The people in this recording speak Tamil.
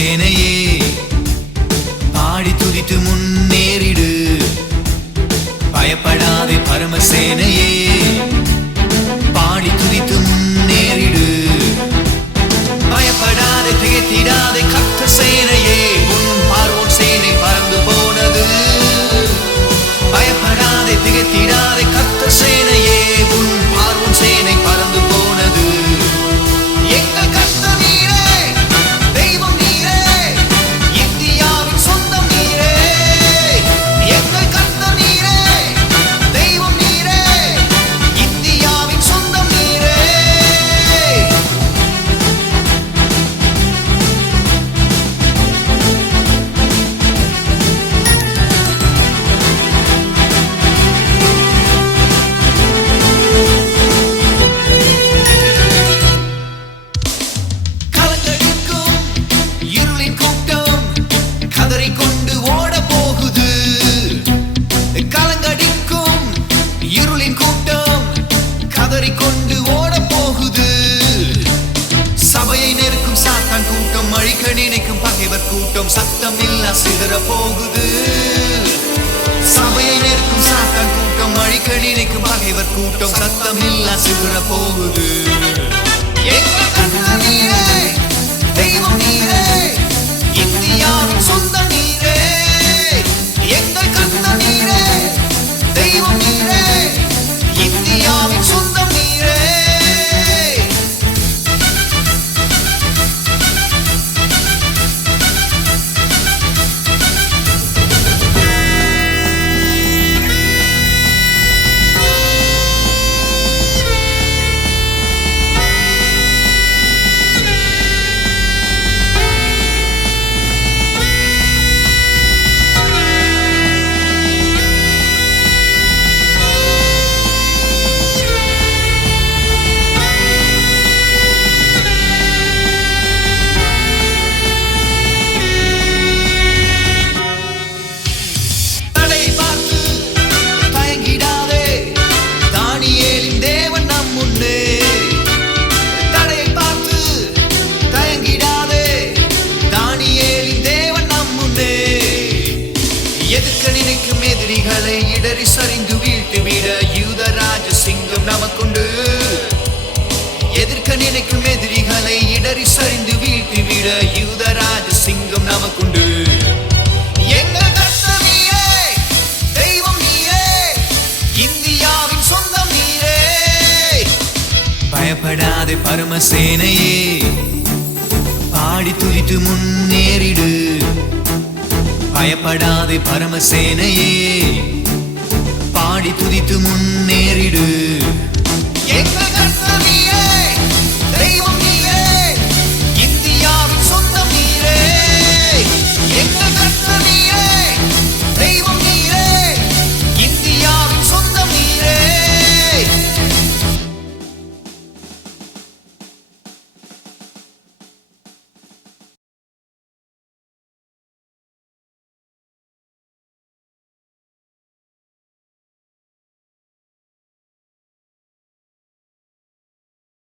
பரமசேனையே பாடி துதித்து முன்னேறிடு பயப்படாதே பரமசேனையே பாடி துதித்து முன்னேறிடு பயப்படாதே திகைத்திடாதே கர்த்தர் சேனையே உன் பார்வோன் சேனை பறந்து போனது பயப்படாதே திகைத்திடாதே கர்த்தர் சேனையே உன் பார்வோன் சேனை பறந்து போனது எங்கள் கர்த்தர் நீரே தெய்வம் நீரே இந்தியாவின் சொந்தம் நீரே எங்கள் கர்த்தர் நீரே தெய்வம் நீரே இந்தியாவின் சொந்தம் நீரே கொண்டு ஓட போகுது கலங்கடிக்கும் இருளின் கூட்டம் கதறிக்கொண்டு ஓட போகுது சபையை நெருக்கும் சாத்தான் கூட்டம் அழிக்க நினைக்கும் பகைவர் கூட்டம் சத்தம் இல்ல சிதற போகுது சபையை நெருக்கும் சாத்தான் கூட்டம் அழிக்க நினைக்கும் பகைவர் கூட்டம் சத்தம் இல்ல சிதற போகுது எங்கள் கர்த்தர் நீரே தெய்வம் நீரே இந்தியாவின் சொந்தம் நீரே எங்கள் கர்த்தர் நீரே தெய்வம் நீரே இந்தியாவின் சொந்தம் நீரே எதிரிகளை இடறி சரிந்து வீழ்த்திவிட யூதராஜ சிங்கம் நமக்குண்டு எதிர்க்க நினைக்கும் எதிரிகளை இடறி சரிந்து வீழ்த்திவிட யூதராஜ சிங்கம் நமக்குண்டு எங்கள் கர்த்தர் நீரே தெய்வம் நீரே இந்தியாவின் சொந்தம் நீரே பயப்படாதே பரமசேனையே பாடி துதித்து முன்னேறிடு பயப்படாதே பரமசேனையே பாடி துதித்து முன்னேறிடு எங்கள்